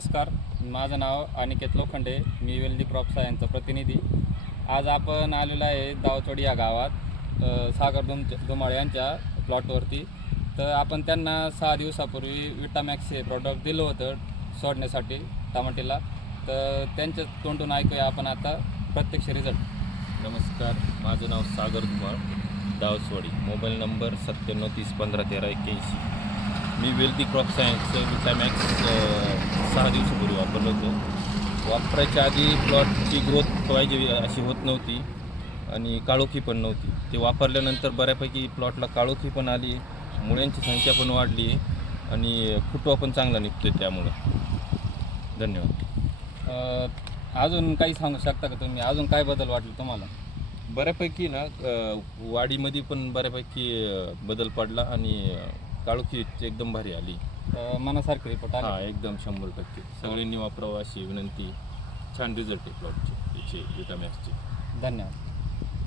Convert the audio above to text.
नमस्कार, माझं नाव अनिकेत लोखंडे, मी wealthy crop सायन्सचा प्रतिनिधी. आज आपण आलेलो आहे दावचोडी या गावात सागर धुमाळ यांच्या प्लॉटवरती. तर आपण त्यांना 6 दिवसापूर्वी विटामॅक्स हे प्रॉडक्ट दिलं होतं सोडण्यासाठी टमाटीला. तर त्यांच्या तोंडून ऐकूया आपण आता प्रत्यक्ष रिझल्ट. नमस्कार, माझं नाव सागर धुमाळ, दावसवाडी. Mobile number 9730151381. मी वेल्दी क्रॉप सायन्सचं विटामॅक्स 6 दिवसापूर्वी वापरलं होतं. वापरायच्या आधी प्लॉटची ग्रोथ पाहिजे अशी होत नव्हती आणि काळोखी पण नव्हती. ते वापरल्यानंतर बऱ्यापैकी प्लॉटला काळोखी पण आली, मुळ्यांची संख्या पण वाढली आणि फुटवा पण चांगला निघतो आहे. त्यामुळं धन्यवाद. अजून काही सांगू शकता का तुम्ही? अजून काय बदल वाटले तुम्हाला? बऱ्यापैकी ना वाढीमध्ये पण बऱ्यापैकी बदल पडला आणि काळोखी एकदम भारी आली. मनासारखं रिपोर्ट आला? हां, एकदम 100%. सगळ्यांनी वापरावं अशी विनंती. छान रिझल्ट आहे प्लॉटचे, याचे विटामॅक्सचे. धन्यवाद.